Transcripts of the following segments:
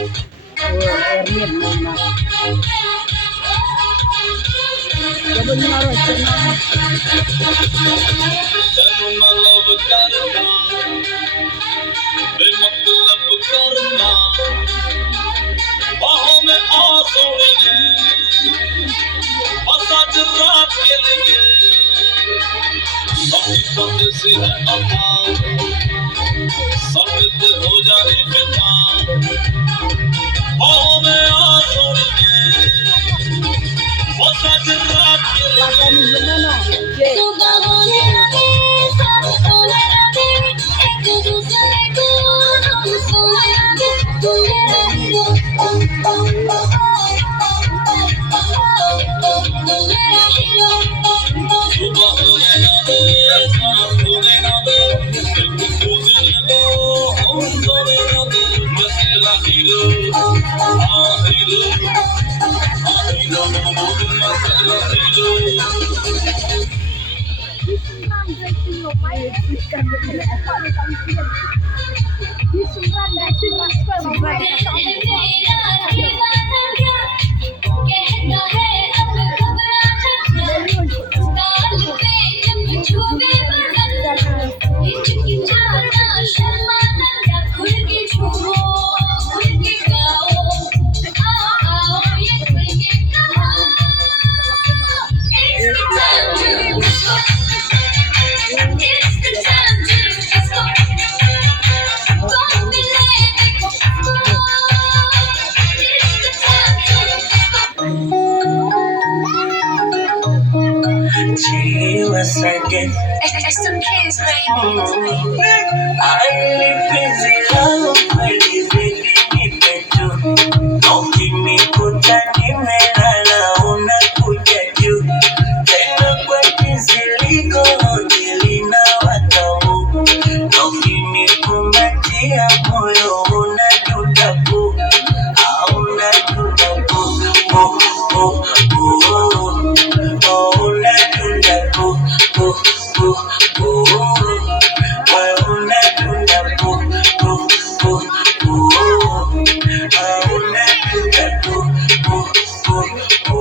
Erlin Mona. Jabal Maro Chana. संगत हो जाए पिता में आंसू वो सच रात के Again. It's some kids, baby. I live busy love, baby, baby, me too. Don't give me good time, na una kuja juu. Tena kwa jinsi liko hoteli na watamu. Don't give me kumbatia moyo unajuta bu. Unajuta bu, bu, bu, bu. Unajuta bu, bu, bu, bu. Unajuta bu, bu, bu, bu. Unajuta bu, bu, bu,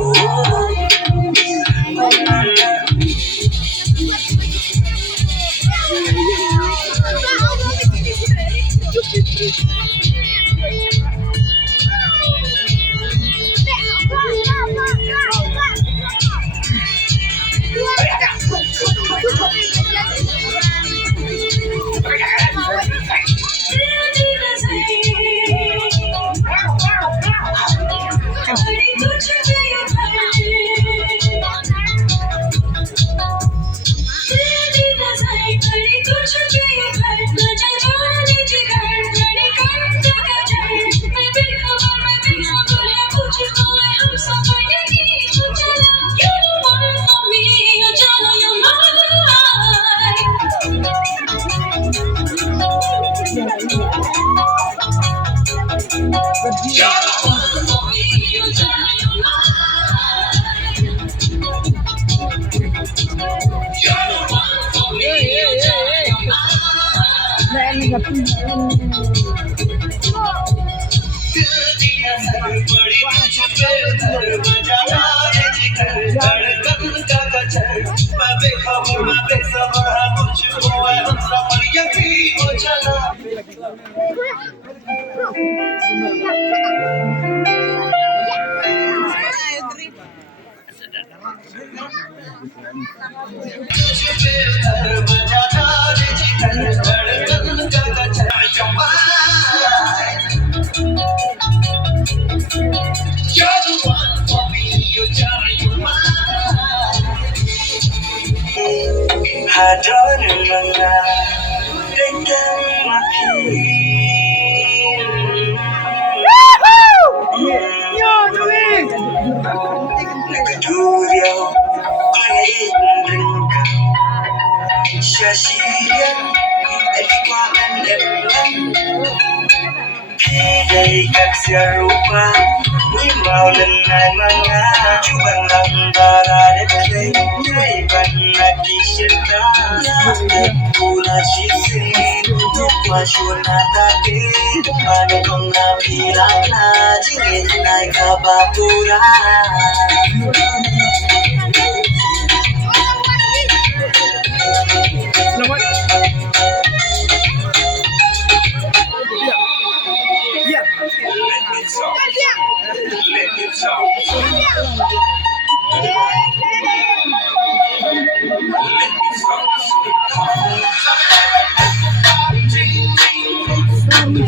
like a babura. Yeah. Let me talk. Let me talk. Let me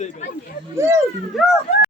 Infinity.